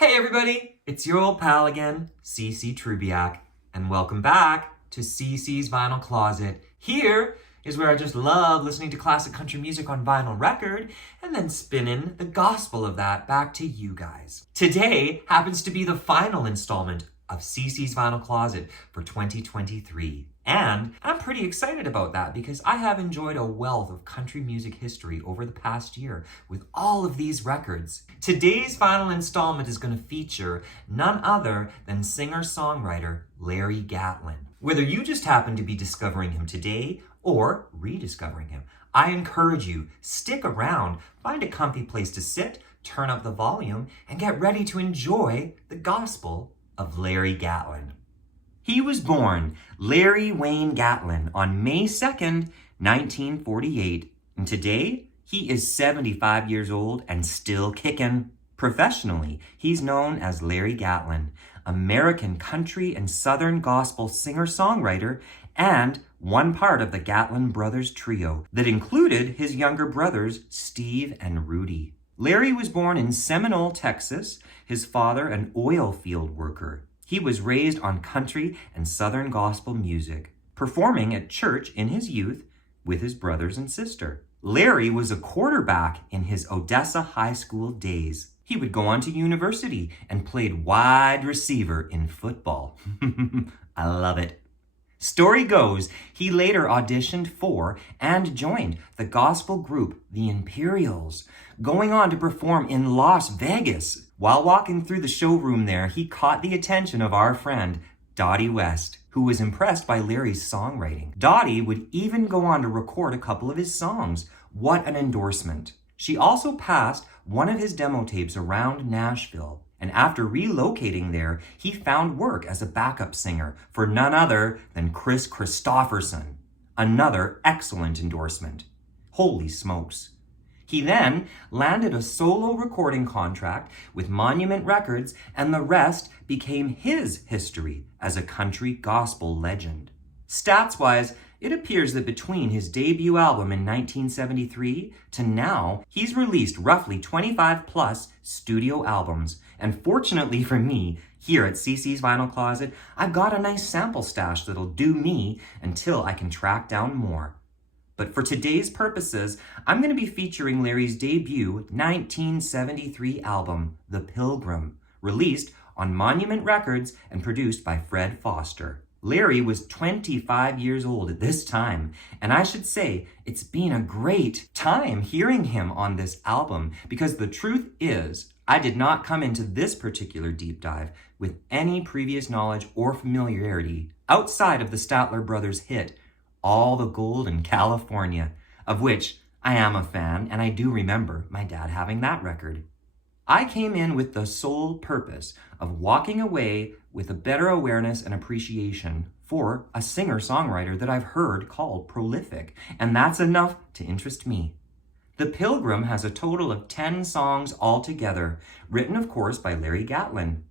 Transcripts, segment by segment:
Hey everybody, it's your old pal again, Trubiak, and welcome back to CC's Vinyl Closet. Here is where I just love listening to classic country music on vinyl record and then spinning the gospel of that back to you guys. Today happens to be the final installment of CC's Vinyl Closet for 2023. And I'm pretty excited about that because I have enjoyed a wealth of country music history over the past year with all of these records. Today's final installment is going to feature none other than singer-songwriter Larry Gatlin. Whether you just happen to be discovering him today or rediscovering him, I encourage you, stick around, find a comfy place to sit, turn up the volume, and get ready to enjoy the gospel of Larry Gatlin. He was born Larry Wayne Gatlin on May 2nd, 1948, and today he is 75 years old and still kicking. Professionally, he's known as Larry Gatlin, American country and southern gospel singer-songwriter, and one part of the Gatlin Brothers trio that included his younger brothers Steve and Rudy. Larry was born in Seminole, Texas, his father an oil field worker. He was raised on country and southern gospel music, performing at church in his youth with his brothers and sister. Larry was a quarterback in his Odessa high school days. He would go on to university and played wide receiver in football. I love it. Story goes, he later auditioned for and joined the gospel group The Imperials, going on to perform in Las Vegas. While walking through the showroom there, he caught the attention of our friend, Dottie West, who was impressed by Larry's songwriting. Dottie would even go on to record a couple of his songs. What an endorsement. She also passed one of his demo tapes around Nashville. And after relocating there, he found work as a backup singer for none other than Chris Christopherson. Another excellent endorsement. Holy smokes. He then landed a solo recording contract with Monument Records, and the rest became his history as a country gospel legend. Stats-wise, it appears that between his debut album in 1973 to now, he's released roughly 25 plus studio albums. And fortunately for me, here at CC's Vinyl Closet, I've got a nice sample stash that'll do me until I can track down more. But for today's purposes, I'm going to be featuring Larry's debut 1973 album, The Pilgrim, released on Monument Records and produced by Fred Foster. Larry was 25 years old at this time, and I should say it's been a great time hearing him on this album because the truth is, I did not come into this particular deep dive with any previous knowledge or familiarity outside of the Statler Brothers hit, All the Gold in California, of which I am a fan, and I do remember my dad having that record. I came in with the sole purpose of walking away with a better awareness and appreciation for a singer-songwriter that I've heard called prolific, and that's enough to interest me. The Pilgrim has a total of 10 songs altogether, written of course by Larry Gatlin.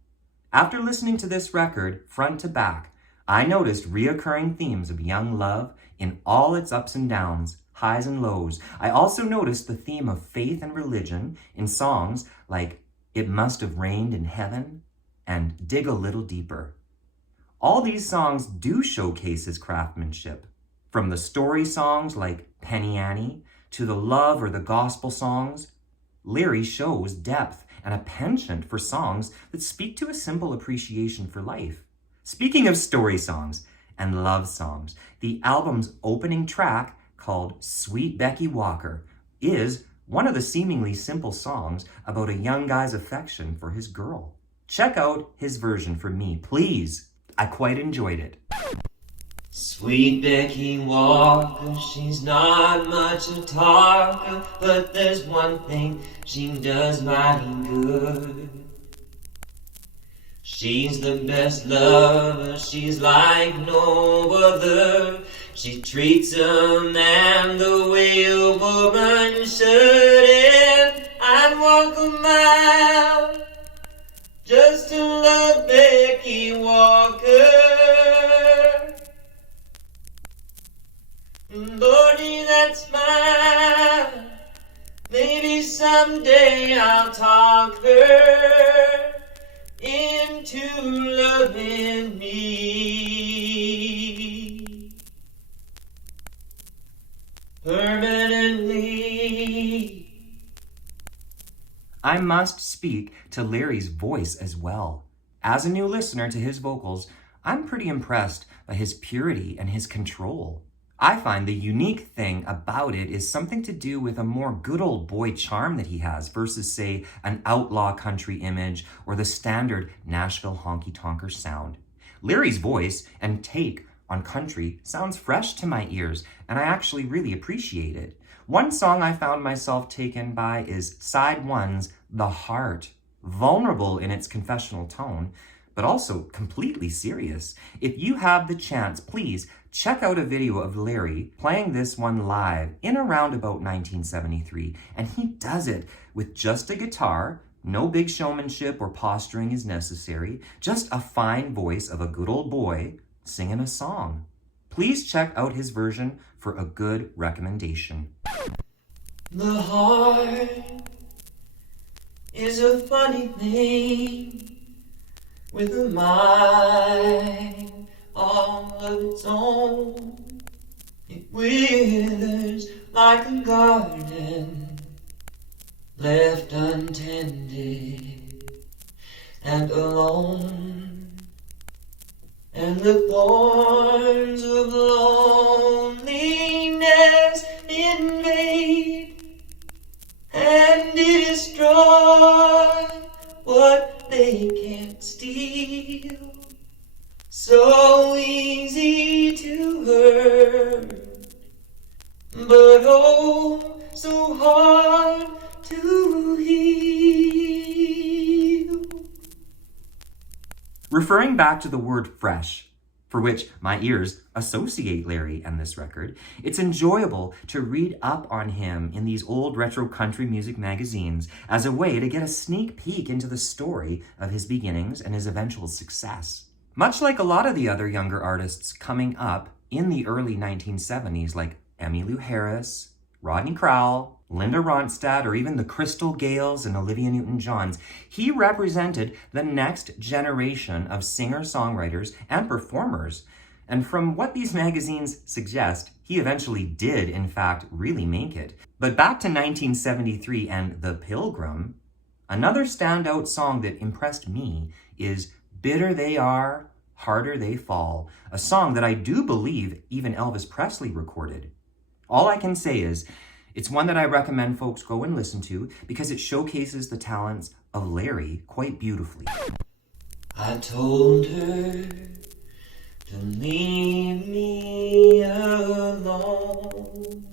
After listening to this record front to back, I noticed reoccurring themes of young love in all its ups and downs, highs and lows. I also noticed the theme of faith and religion in songs like It Must Have Rained in Heaven and Dig a Little Deeper. All these songs do showcase his craftsmanship, from the story songs like Penny Annie to the love or the gospel songs. Larry shows depth and a penchant for songs that speak to a simple appreciation for life. Speaking of story songs and love songs, the album's opening track, called Sweet Becky Walker, is one of the seemingly simple songs about a young guy's affection for his girl. Check out his version for me, please. I quite enjoyed it. Sweet Becky Walker, she's not much a talker, but there's one thing she does mighty good. She's the best lover, she's like no other. She treats a man the way a woman should, and I'd walk a mile just to love Becky Walker. Lordy, that's mine. Maybe someday I'll talk her into loving me permanently. I must speak to Larry's voice as well. As a new listener to his vocals, I'm pretty impressed by his purity and his control. I find the unique thing about it is something to do with a more good old boy charm that he has versus, say, an outlaw country image or the standard Nashville honky-tonker sound. Larry's voice and take on country sounds fresh to my ears, and I actually really appreciate it. One song I found myself taken by is Side 1's The Heart, vulnerable in its confessional tone, but also completely serious. If you have the chance, please check out a video of Larry playing this one live in around about 1973, and he does it with just a guitar. No big showmanship or posturing is necessary, just a fine voice of a good old boy singing a song. Please check out his version for a good recommendation. The heart is a funny thing with a mind all of its own. It withers like a garden left untended and alone, and the thorns of loneliness invade and destroy what they can't steal. So easy to hurt, but oh, so hard to heal. Referring back to the word fresh, for which my ears associate Larry and this record, it's enjoyable to read up on him in these old retro country music magazines as a way to get a sneak peek into the story of his beginnings and his eventual success. Much like a lot of the other younger artists coming up in the early 1970s, like Emmylou Harris, Rodney Crowell, Linda Ronstadt, or even the Crystal Gales and Olivia Newton-Johns, he represented the next generation of singer-songwriters and performers. And from what these magazines suggest, he eventually did, in fact, really make it. But back to 1973 and The Pilgrim, another standout song that impressed me is Bitter They Are, Harder They Fall, a song that I do believe even Elvis Presley recorded. All I can say is, it's one that I recommend folks go and listen to because it showcases the talents of Larry quite beautifully. I told her to leave me alone.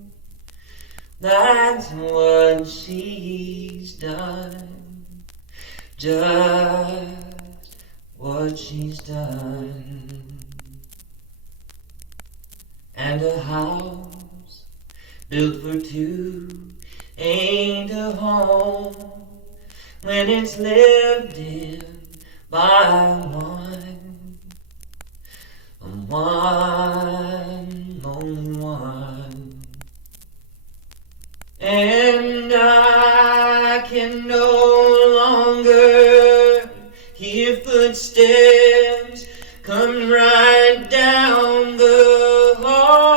That's what she's done. Just what she's done. And a house built for two ain't a home when it's lived in by one, only one. And I can no longer hear footsteps come right down the hall.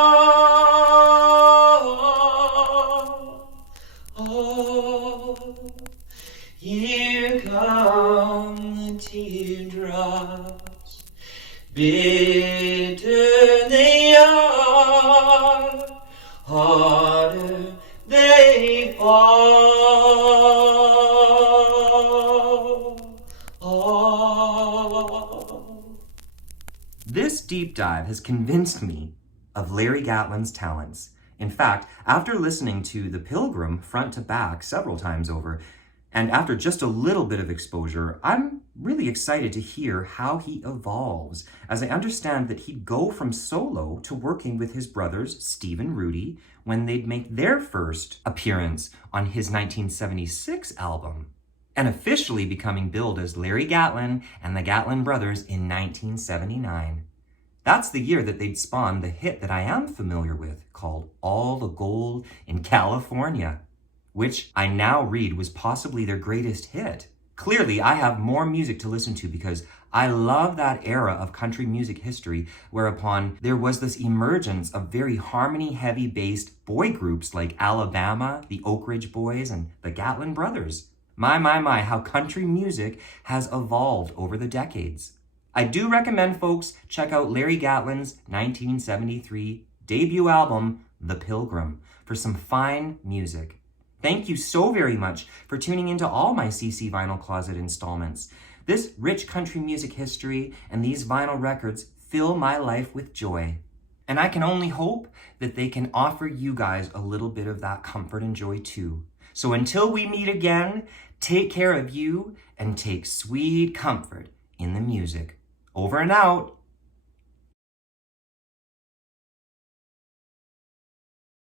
Here come the teardrops, bitter they are, harder they fall. This deep dive has convinced me of Larry Gatlin's talents. In fact, after listening to The Pilgrim front to back several times over, and after just a little bit of exposure, I'm really excited to hear how he evolves, as I understand that he'd go from solo to working with his brothers, Steve and Rudy, when they'd make their first appearance on his 1976 album, and officially becoming billed as Larry Gatlin and the Gatlin Brothers in 1979. That's the year that they'd spawned the hit that I am familiar with, called All the Gold in California, which I now read was possibly their greatest hit, Clearly, I have more music to listen to because I love that era of country music history whereupon there was this emergence of very harmony-heavy based boy groups like Alabama, the Oak Ridge Boys, and the Gatlin Brothers. My, how country music has evolved over the decades. I do recommend folks check out Larry Gatlin's 1973 debut album, The Pilgrim, for some fine music. Thank you so very much for tuning into all my CC Vinyl Closet installments. This rich country music history and these vinyl records fill my life with joy. And I can only hope that they can offer you guys a little bit of that comfort and joy too. So until we meet again, take care of you and take sweet comfort in the music. Over and out.